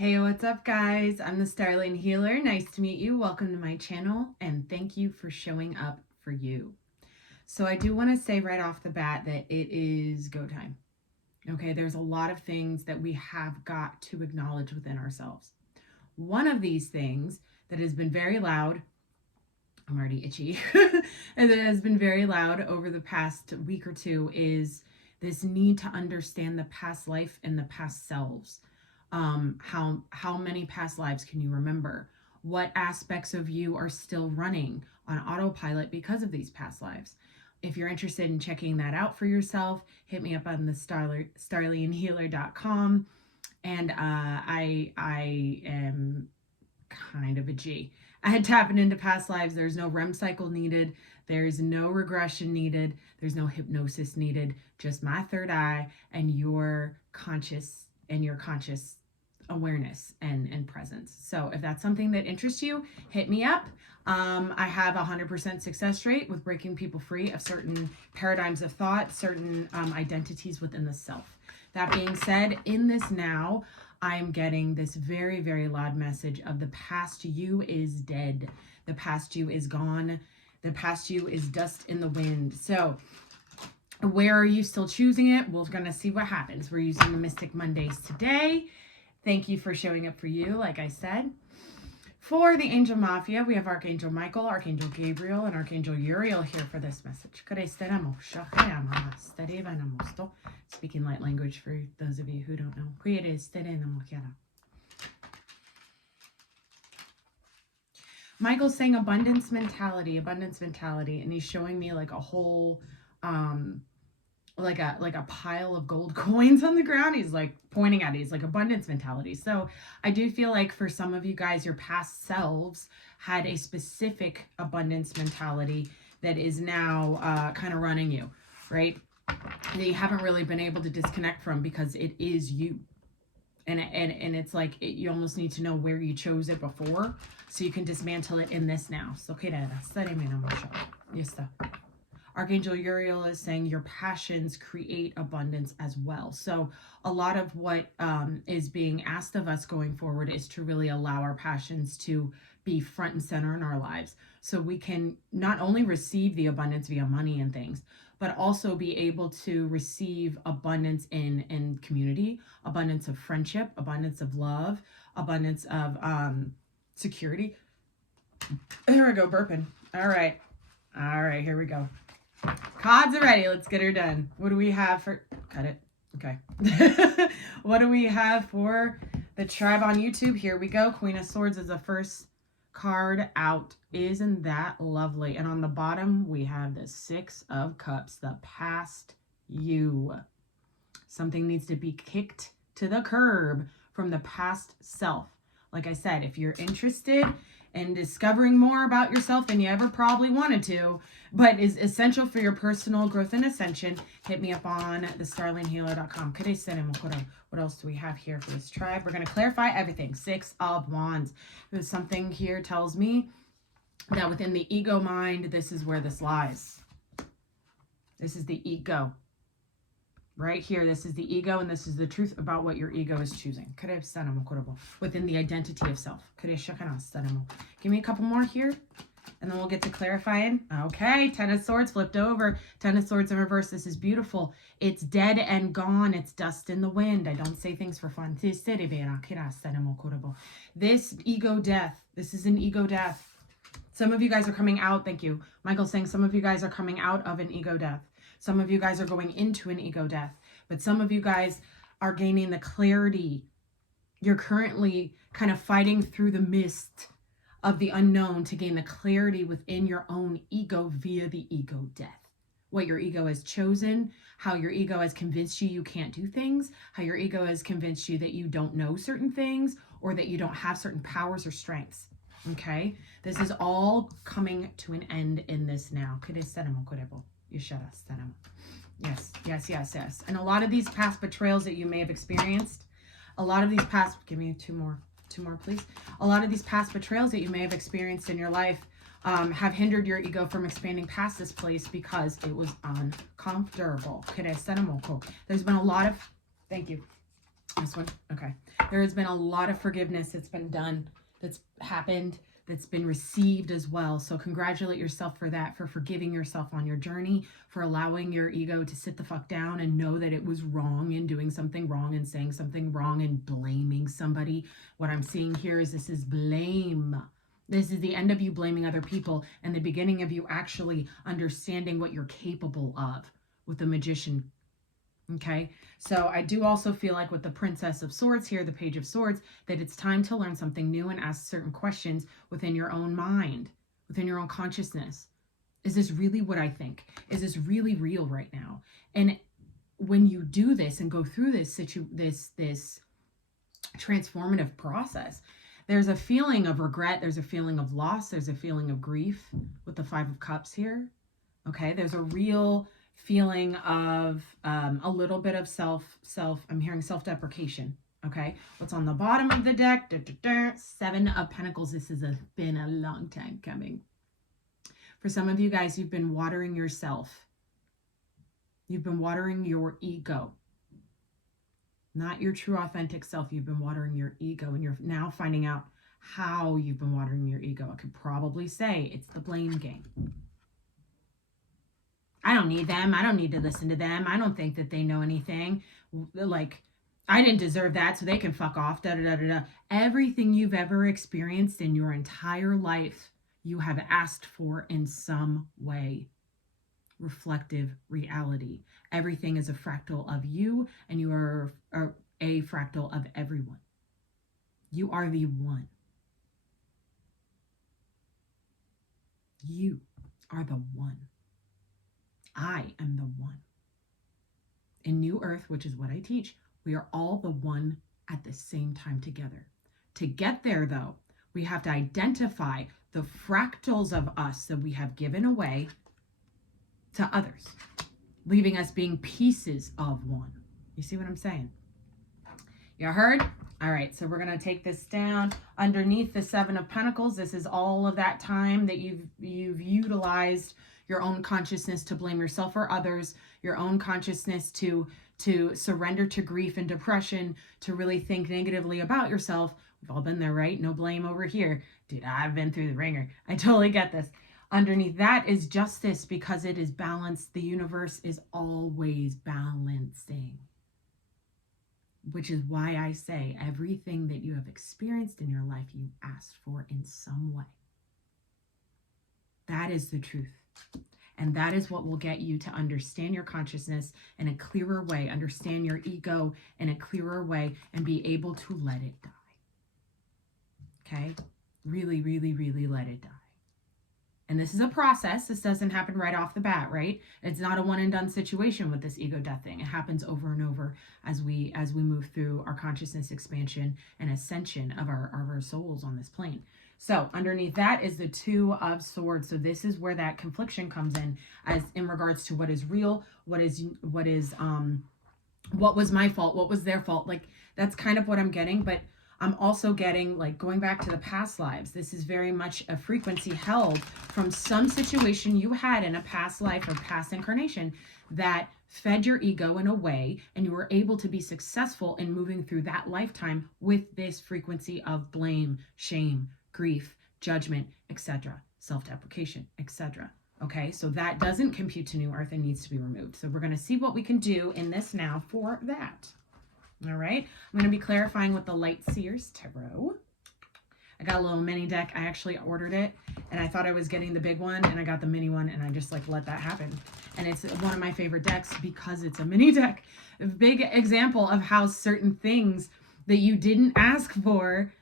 Hey, what's up, guys? I'm the Starlian Healer. Nice to meet you. Welcome to my channel, and thank you for showing up for you. So I do want to say right off the bat that it is go time. Okay, there's a lot of things that we have got to acknowledge within ourselves. One of these things that has been very loud, I'm already itchy, and that has been very loud over the past week or two is this need to understand the past life and the past selves. How many past lives can you remember? What aspects of you are still running on autopilot because of these past lives? If you're interested in checking that out for yourself, hit me up on the starlianhealer.com. And I am kind of a G. I had tapping into past lives. There's no REM cycle needed. There's no regression needed. There's no hypnosis needed. Just my third eye and your conscious awareness and presence. So if that's something that interests you, hit me up. I have a 100% success rate with breaking people free of certain paradigms of thought, certain identities within the self. That being said, in this now, I'm getting this very, very loud message of the past you is dead. The past you is gone. The past you is dust in the wind. So where are you still choosing it? We're going to see what happens. We're using the Mystic Mondays today. Thank you for showing up for you, like I said. For the Angel Mafia, we have Archangel Michael, Archangel Gabriel, and Archangel Uriel here for this message. Speaking light language for those of you who don't know. Michael's saying abundance mentality, and he's showing me like a whole like a pile of gold coins on the ground. He's like pointing at it. He's like abundance mentality. So I do feel like for some of you guys, your past selves had a specific abundance mentality that is now kind of running you, right? That you haven't really been able to disconnect from because it is you. And it's like you almost need to know where you chose it before so you can dismantle it in this now. So Archangel Uriel is saying your passions create abundance as well. So a lot of what is being asked of us going forward is to really allow our passions to be front and center in our lives. So we can not only receive the abundance via money and things, but also be able to receive abundance in community, abundance of friendship, abundance of love, abundance of security. There we go, burping. All right, here we go. Cards are ready. Let's get her done. What do we have for... Cut it. Okay. What do we have for the tribe on YouTube? Here we go. Queen of Swords is the first card out. Isn't that lovely? And on the bottom, we have the Six of Cups, the past you. Something needs to be kicked to the curb from the past self. Like I said, if you're interested in discovering more about yourself than you ever probably wanted to, but is essential for your personal growth and ascension, hit me up on the starlianhealer.com. What else do we have here for this tribe? We're going to clarify everything. Six of Wands. There's something here tells me that within the ego mind, this is where this lies. This is the ego. Right here, this is the ego, and this is the truth about what your ego is choosing. Within the identity of self. Give me a couple more here, and then we'll get to clarifying. Okay, Ten of Swords flipped over. Ten of Swords in reverse. This is beautiful. It's dead and gone. It's dust in the wind. I don't say things for fun. This ego death. This is an ego death. Some of you guys are coming out. Thank you. Michael's saying some of you guys are coming out of an ego death. Some of you guys are going into an ego death, but some of you guys are gaining the clarity. You're currently kind of fighting through the mist of the unknown to gain the clarity within your own ego via the ego death. What your ego has chosen, how your ego has convinced you can't do things, how your ego has convinced you that you don't know certain things or that you don't have certain powers or strengths. Okay? This is all coming to an end in this now. Yes. And a lot of these past betrayals that you may have experienced, give me two more, please. A lot of these past betrayals that you may have experienced in your life have hindered your ego from expanding past this place because it was uncomfortable. There's been a lot of, thank you. This one? Okay. There has been a lot of forgiveness that's been done, that's happened, that's been received as well. So congratulate yourself for that, for forgiving yourself on your journey, for allowing your ego to sit the fuck down and know that it was wrong and doing something wrong and saying something wrong and blaming somebody. What I'm seeing here is this is blame. This is the end of you blaming other people and the beginning of you actually understanding what you're capable of with the Magician. Okay, so I do also feel like with the Princess of Swords here, the Page of Swords, that it's time to learn something new and ask certain questions within your own mind, within your own consciousness. Is this really what I think? Is this really real right now? And when you do this and go through this transformative process, there's a feeling of regret, there's a feeling of loss, there's a feeling of grief with the Five of Cups here. Okay, there's a real feeling of a little bit of I'm hearing self-deprecation. Okay, what's on the bottom of the deck? Seven of Pentacles. This has been a long time coming. For some of you guys, you've been watering yourself. You've been watering your ego. Not your true authentic self. You've been watering your ego, and you're now finding out how you've been watering your ego. I could probably say it's the blame game. I don't need them. I don't need to listen to them. I don't think that they know anything. Like, I didn't deserve that, so they can fuck off. Da, da, da, da, da. Everything you've ever experienced in your entire life, you have asked for in some way. Reflective reality. Everything is a fractal of you, and you are a fractal of everyone. You are the one. You are the one. I am the one. In New Earth, which is what I teach, we are all the one at the same time together. To get there, though, we have to identify the fractals of us that we have given away to others, leaving us being pieces of one. You see what I'm saying? You heard? All right, so we're going to take this down underneath the Seven of Pentacles. This is all of that time that you've utilized your own consciousness to blame yourself or others, your own consciousness to surrender to grief and depression, to really think negatively about yourself. We've all been there, right? No blame over here. Dude, I've been through the ringer. I totally get this. Underneath that is justice, because it is balanced. The universe is always balancing, which is why I say everything that you have experienced in your life, you asked for in some way. That is the truth. And that is what will get you to understand your consciousness in a clearer way, understand your ego in a clearer way, and be able to let it die. Okay? Really, really, really let it die. And this is a process. This doesn't happen right off the bat, right? It's not a one and done situation with this ego death thing. It happens over and over as we move through our consciousness expansion and ascension of our souls on this plane. So underneath that is the Two of Swords. So this is where that confliction comes in, as in regards to what is real, what was my fault, what was their fault. Like, that's kind of what I'm getting, but I'm also getting, like, going back to the past lives. This is very much a frequency held from some situation you had in a past life or past incarnation that fed your ego in a way, and you were able to be successful in moving through that lifetime with this frequency of blame, shame, grief, judgment, etc., self-deprecation, etc. Okay, so that doesn't compute to New Earth and needs to be removed. So we're going to see what we can do in this now for that. All right, I'm going to be clarifying with the Light Seers Tarot. I got a little mini deck. I actually ordered it, and I thought I was getting the big one, and I got the mini one, and I just let that happen. And it's one of my favorite decks because it's a mini deck. A big example of how certain things that you didn't ask for,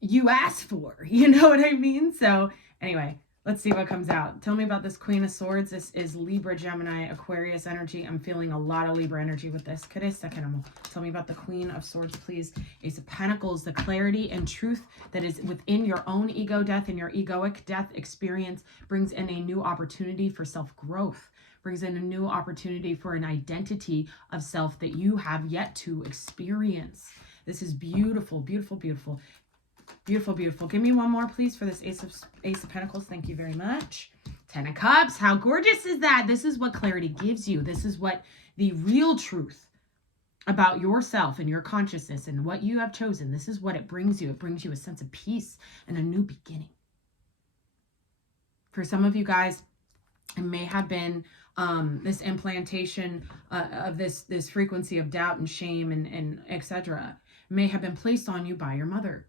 you asked for. You know what I mean? So anyway, let's see what comes out. Tell me about this Queen of Swords. This is Libra, Gemini, Aquarius energy. I'm feeling a lot of Libra energy with this. Tell me about the Queen of Swords, please. Ace of Pentacles, the clarity and truth that is within your own ego death and your egoic death experience brings in a new opportunity for self-growth, brings in a new opportunity for an identity of self that you have yet to experience. This is beautiful, beautiful, beautiful. Beautiful, beautiful. Give me one more, please, for this Ace of Pentacles. Thank you very much. Ten of Cups. How gorgeous is that? This is what clarity gives you. This is what the real truth about yourself and your consciousness and what you have chosen, this is what it brings you. It brings you a sense of peace and a new beginning. For some of you guys, it may have been this implantation of this frequency of doubt and shame and etc. may have been placed on you by your mother.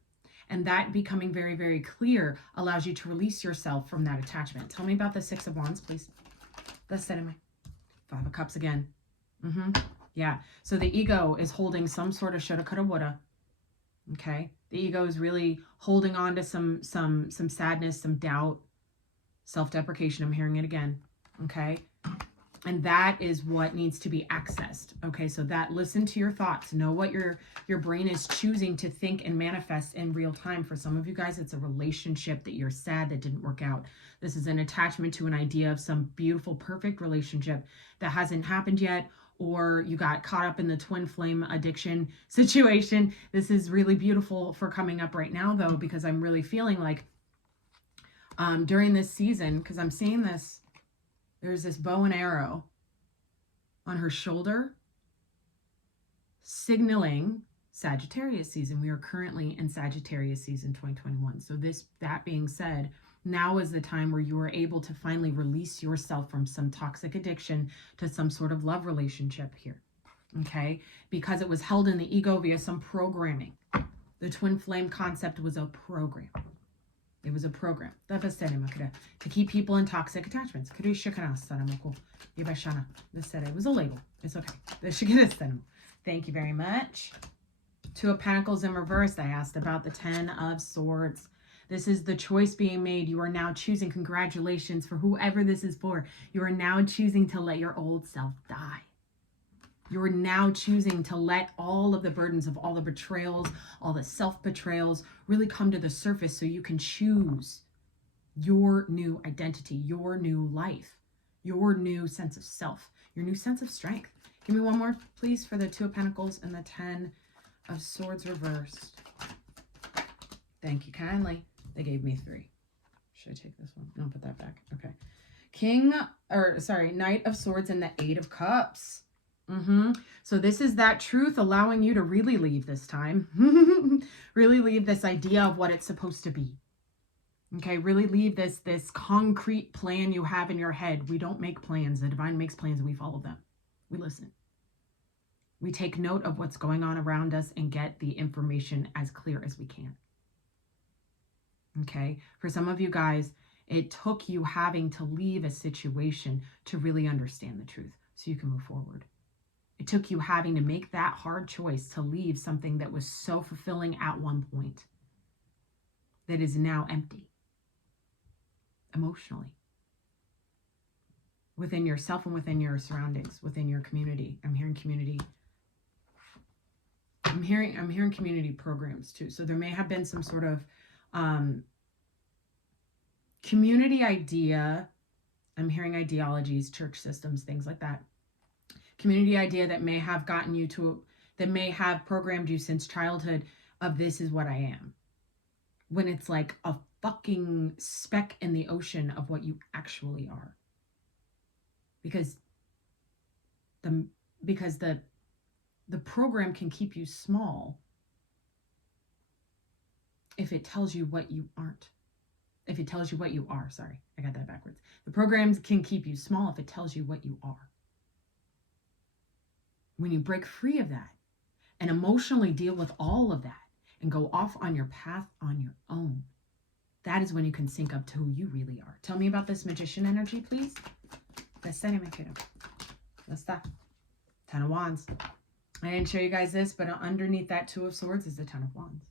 And that becoming very, very clear allows you to release yourself from that attachment. Tell me about the Six of Wands, please. That's it. Five of Cups again. Yeah. So the ego is holding some sort of shoulda, coulda, woulda. Okay. The ego is really holding on to some sadness, some doubt, self-deprecation. I'm hearing it again. Okay. And that is what needs to be accessed. Okay. So that, listen to your thoughts, know what your brain is choosing to think and manifest in real time. For some of you guys, it's a relationship that you're sad that didn't work out. This is an attachment to an idea of some beautiful, perfect relationship that hasn't happened yet, or you got caught up in the twin flame addiction situation. This is really beautiful for coming up right now though, because I'm really feeling like during this season, because I'm seeing this, there's this bow and arrow on her shoulder signaling Sagittarius season. We are currently in Sagittarius season 2021. So that being said, now is the time where you are able to finally release yourself from some toxic addiction to some sort of love relationship here. Okay? Because it was held in the ego via some programming. The twin flame concept was a program. It was a program to keep people in toxic attachments. It was a label. It's okay. Thank you very much. Two of Pentacles in reverse. I asked about the Ten of Swords. This is the choice being made. You are now choosing. Congratulations for whoever this is for. You are now choosing to let your old self die. You're now choosing to let all of the burdens of all the betrayals, all the self-betrayals really come to the surface so you can choose your new identity, your new life, your new sense of self, your new sense of strength. Give me one more, please, for the Two of Pentacles and the Ten of Swords reversed. Thank you kindly. They gave me three. Should I take this one? No, put that back. Okay. Knight of Swords and the Eight of Cups. So this is that truth allowing you to really leave this time. Really leave this idea of what it's supposed to be. Okay, really leave this concrete plan you have in your head. We don't make plans. The divine makes plans and we follow them. We listen. We take note of what's going on around us and get the information as clear as we can. Okay, for some of you guys, it took you having to leave a situation to really understand the truth so you can move forward. It took you having to make that hard choice to leave something that was so fulfilling at one point that is now empty emotionally within yourself and within your surroundings, within your community. I'm hearing community. I'm hearing community programs too. So there may have been some sort of community idea. I'm hearing ideologies, church systems, things like that. Community idea that may have gotten you to, that may have programmed you since childhood of this is what I am. When it's like a fucking speck in the ocean of what you actually are. Because the program can keep you small if it tells you what you aren't. If it tells you what you are, sorry, I got that backwards. The programs can keep you small if it tells you what you are. When you break free of that and emotionally deal with all of that and go off on your path on your own, that is when you can sync up to who you really are. Tell me about this Magician energy, please. That's that. Ten of Wands. I didn't show you guys this, but underneath that Two of Swords is the Ten of Wands.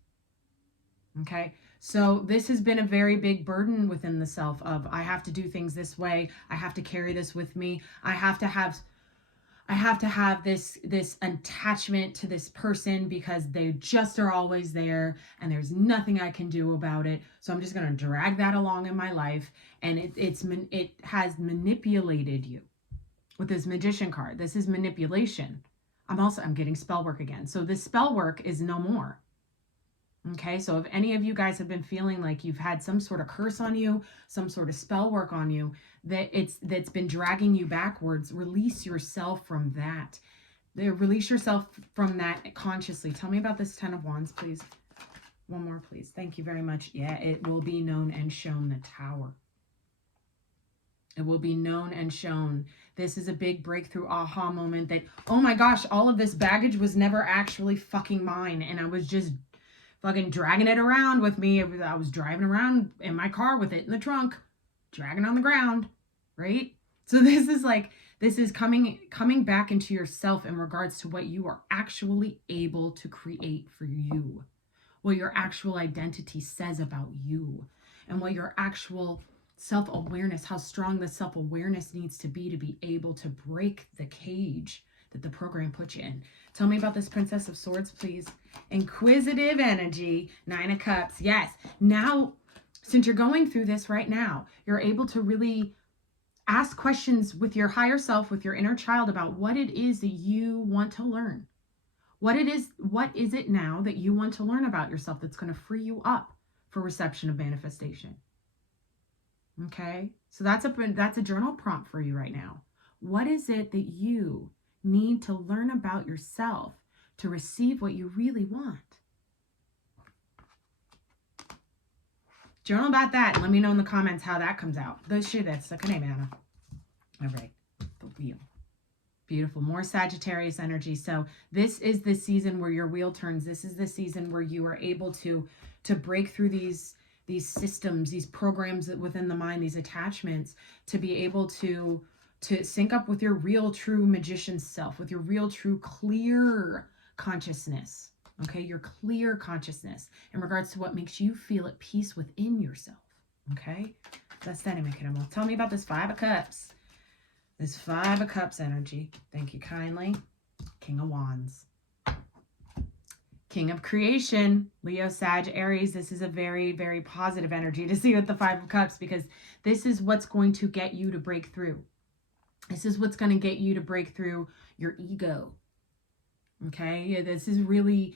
Okay, so this has been a very big burden within the self of, I have to do things this way. I have to carry this with me. I have to have this attachment to this person because they just are always there and there's nothing I can do about it. So I'm just going to drag that along in my life. And it has manipulated you with this Magician card. This is manipulation. I'm getting spell work again. So this spell work is no more. Okay, so if any of you guys have been feeling like you've had some sort of curse on you, some sort of spell work on you, that's been dragging you backwards, release yourself from that. Release yourself from that consciously. Tell me about this 10 of Wands, please. One more, please. Thank you very much. Yeah, it will be known and shown, the Tower. It will be known and shown. This is a big breakthrough aha moment that, oh my gosh, all of this baggage was never actually fucking mine. And I was just fucking dragging it around with me. I was driving around in my car with it in the trunk, dragging on the ground, right? So this is like, this is coming back into yourself in regards to what you are actually able to create for you, what your actual identity says about you, and what your actual self-awareness, how strong the self-awareness needs to be able to break the cage that the program put you in. Tell me about this Princess of Swords, please. Inquisitive energy, 9 of Cups. Yes. Now, since you're going through this right now, you're able to really ask questions with your higher self, with your inner child, about what it is that you want to learn. What is it now that you want to learn about yourself that's going to free you up for reception of manifestation? Okay, so that's a journal prompt for you right now. What is it that you need to learn about yourself to receive what you really want? Journal about that and let me know in the comments how that comes out. That's okay, Anna. All right, the wheel. Beautiful. More Sagittarius energy. So this is the season where your wheel turns. This is the season where you are able to break through these systems, these programs that within the mind, these attachments, to be able to sync up with your real true magician self, with your real true clear consciousness. Okay, your clear consciousness in regards to what makes you feel at peace within yourself. Okay, that's that. Tell me about this 5 of Cups. This 5 of Cups energy. Thank you kindly. King of Wands. King of Creation. Leo, Sag, Aries. This is a very, very positive energy to see with the 5 of Cups, because this is what's going to get you to break through. This is what's going to get you to break through your ego. Okay? This is really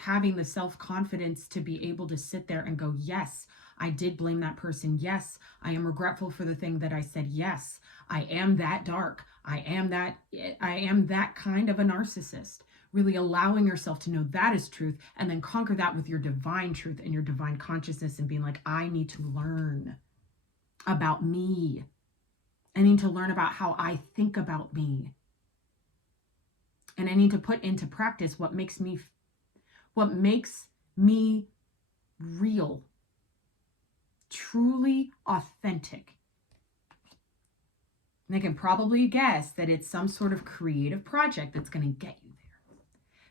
having the self-confidence to be able to sit there and go, yes, I did blame that person. Yes, I am regretful for the thing that I said. Yes, I am that dark. I am that kind of a narcissist. Really allowing yourself to know that is truth, and then conquer that with your divine truth and your divine consciousness, and being like, I need to learn about me. I need to learn about how I think about me. And I need to put into practice what makes me real, truly authentic. And I can probably guess that it's some sort of creative project that's going to get you there.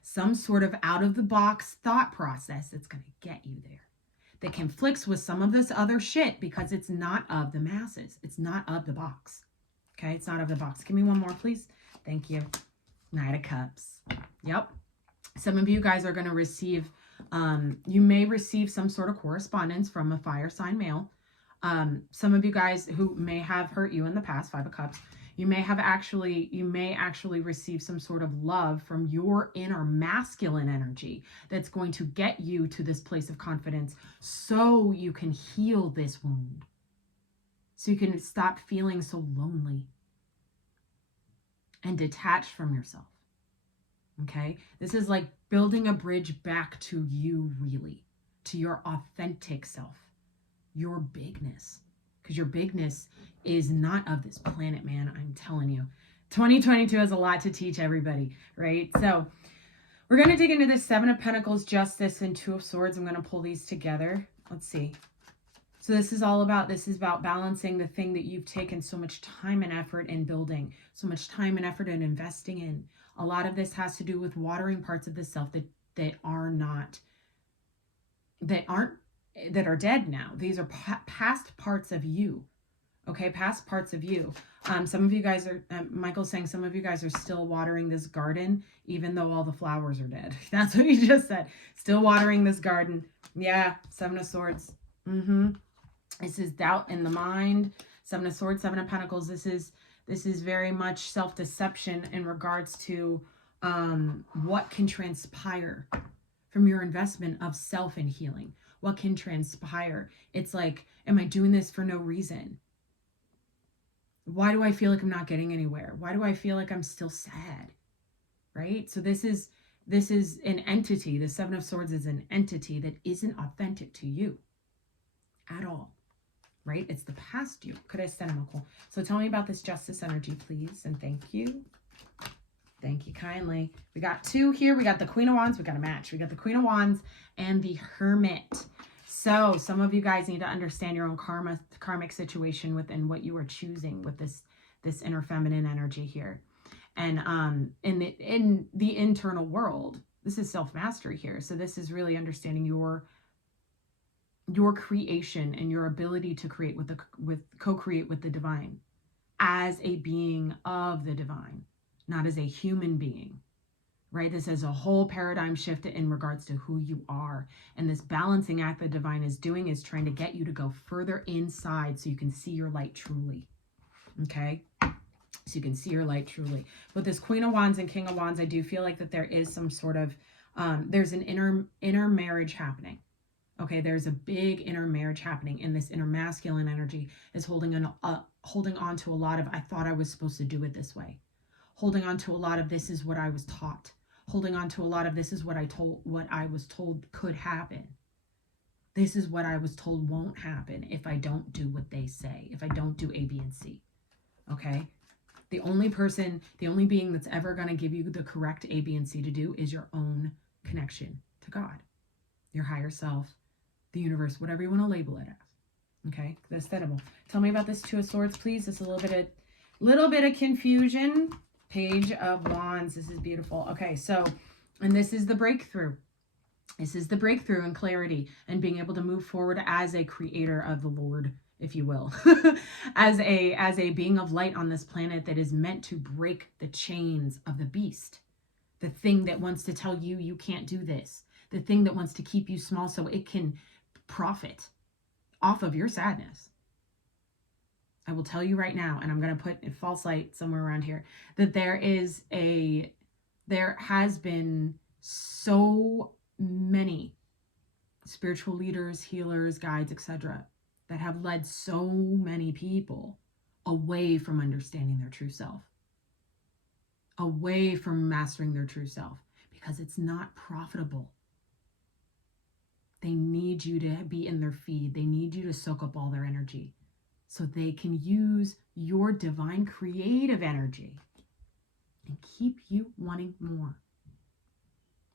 Some sort of out-of-the-box thought process that's going to get you there. That conflicts with some of this other shit because it's not of the masses. It's not of the box. Okay, it's not of the box. Give me one more, please. Thank you. Knight of Cups. Yep. Some of you guys are going to receive, you may receive some sort of correspondence from a fire sign male. Some of you guys who may have hurt you in the past, 5 of Cups, you may actually receive some sort of love from your inner masculine energy that's going to get you to this place of confidence so you can heal this wound. So you can stop feeling so lonely and detached from yourself. Okay? This is like building a bridge back to you, really, to your authentic self, your bigness. Because your bigness is not of this planet, man. I'm telling you. 2022 has a lot to teach everybody, right? So we're going to dig into this 7 of Pentacles, Justice, and 2 of Swords. I'm going to pull these together. Let's see. So this is about balancing the thing that you've taken so much time and effort in building, so much time and effort in investing in. A lot of this has to do with watering parts of the self that are dead now. These are past parts of you. Okay, past parts of you. Some of you guys are, Michael's saying some of you guys are still watering this garden, even though all the flowers are dead. That's what he just said. Still watering this garden. Yeah, 7 of Swords. This is doubt in the mind. 7 of Swords, 7 of Pentacles. This is very much self-deception in regards to what can transpire from your investment of self and healing. What can transpire? It's like, am I doing this for no reason? Why do I feel like I'm not getting anywhere? Why do I feel like I'm still sad? right? So this is an entity. The Seven of Swords is an entity that isn't authentic to you at all, right? It's the past you. So tell me about this justice energy, please, and thank you. Thank you kindly. We got two here. We got the Queen of Wands. We got a match. We got the Queen of Wands and the Hermit. So some of you guys need to understand your own karmic situation within what you are choosing with this inner feminine energy here. And in the internal world, this is self-mastery here. So this is really understanding your creation and your ability to create co-create with the divine as a being of the divine, not as a human being, right? This is a whole paradigm shift in regards to who you are. And this balancing act the divine is doing is trying to get you to go further inside so you can see your light truly. Okay? So you can see your light truly. With this Queen of Wands and King of Wands, I do feel like that there is some sort of, there's an inner marriage happening. Okay, there's a big inner marriage happening, and this inner masculine energy is holding on to a lot of, I thought I was supposed to do it this way. Holding on to a lot of, this is what I was taught. Holding on to a lot of, this is what I was told could happen. This is what I was told won't happen if I don't do what they say, if I don't do A, B, and C. Okay? The only being that's ever going to give you the correct A, B, and C to do is your own connection to God, your higher self, the universe, whatever you want to label it as. Okay, that's edible. Tell me about this Two of Swords, please. It's a little bit of confusion. Page of Wands. This is beautiful. Okay, so, and this is the breakthrough. This is the breakthrough and clarity and being able to move forward as a creator of the Lord, if you will, as a being of light on this planet that is meant to break the chains of the beast, the thing that wants to tell you you can't do this, the thing that wants to keep you small so it can profit off of your sadness. I will tell you right now, and I'm going to put a false light somewhere around here, that there has been so many spiritual leaders, healers, guides, etc., that have led so many people away from understanding their true self, away from mastering their true self, because it's not profitable. They need you to be in their feed. They need you to soak up all their energy so they can use your divine creative energy and keep you wanting more.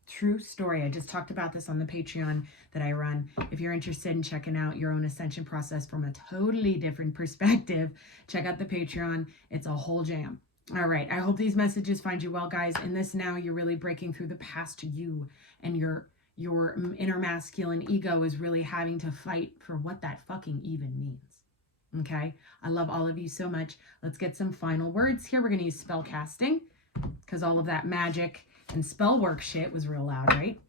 True story. I just talked about this on the Patreon that I run. If you're interested in checking out your own ascension process from a totally different perspective, check out the Patreon. It's a whole jam. All right. I hope these messages find you well, guys. In this now, you're really breaking through the past you, and your inner masculine ego is really having to fight for what that fucking even means. Okay? I love all of you so much. Let's get some final words here. We're going to use spell casting because all of that magic and spell work shit was real loud, right?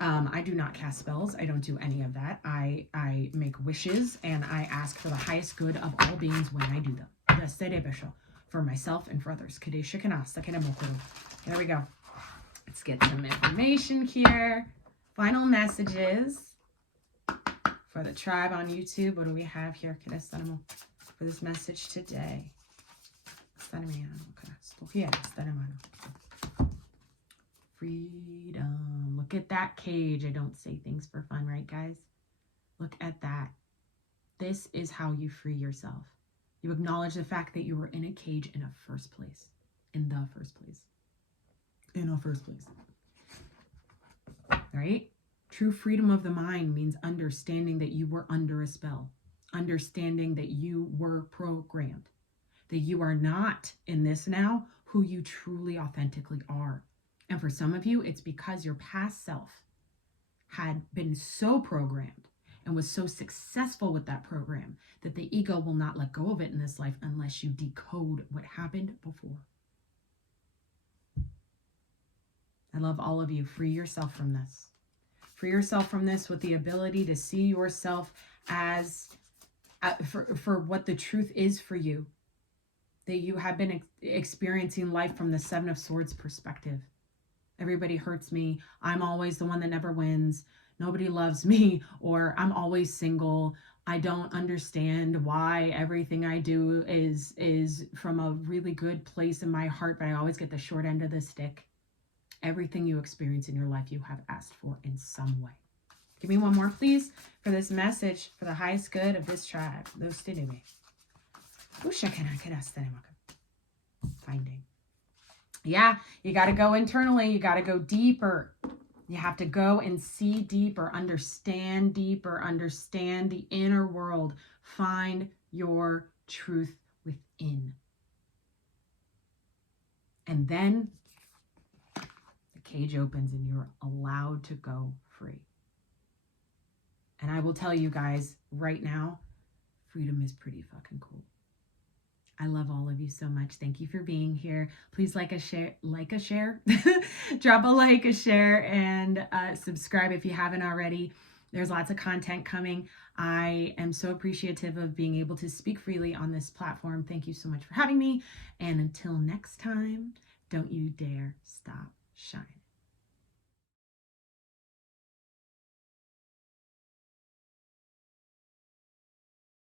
I do not cast spells. I don't do any of that. I make wishes and I ask for the highest good of all beings when I do them. For myself and for others. There we go. Let's get some information here. Final messages for the tribe on YouTube. What do we have here for this message today? Freedom. Look at that cage. I don't say things for fun, right, guys? Look at that. This is how you free yourself. You acknowledge the fact that you were in a cage in the first place. Right? True freedom of the mind means understanding that you were under a spell. Understanding that you were programmed. That you are not, in this now, who you truly authentically are. And for some of you, it's because your past self had been so programmed and was so successful with that program that the ego will not let go of it in this life unless you decode what happened before. I love all of you. Free yourself from this. Free yourself from this with the ability to see yourself as for what the truth is for you. That you have been experiencing life from the Seven of Swords perspective. Everybody hurts me. I'm always the one that never wins. Nobody loves me, or I'm always single. I don't understand why everything I do is from a really good place in my heart, but I always get the short end of the stick. Everything you experience in your life, you have asked for in some way. Give me one more, please, for this message for the highest good of this tribe. Finding. Yeah, you got to go internally. You got to go deeper. You have to go and see deeper, understand the inner world. Find your truth within. And then the cage opens and you're allowed to go free. And I will tell you guys right now, freedom is pretty fucking cool. I love all of you so much. Thank you for being here. Please like a share, drop a like, a share, and subscribe if you haven't already. There's lots of content coming. I am so appreciative of being able to speak freely on this platform. Thank you so much for having me. And until next time, don't you dare stop shining.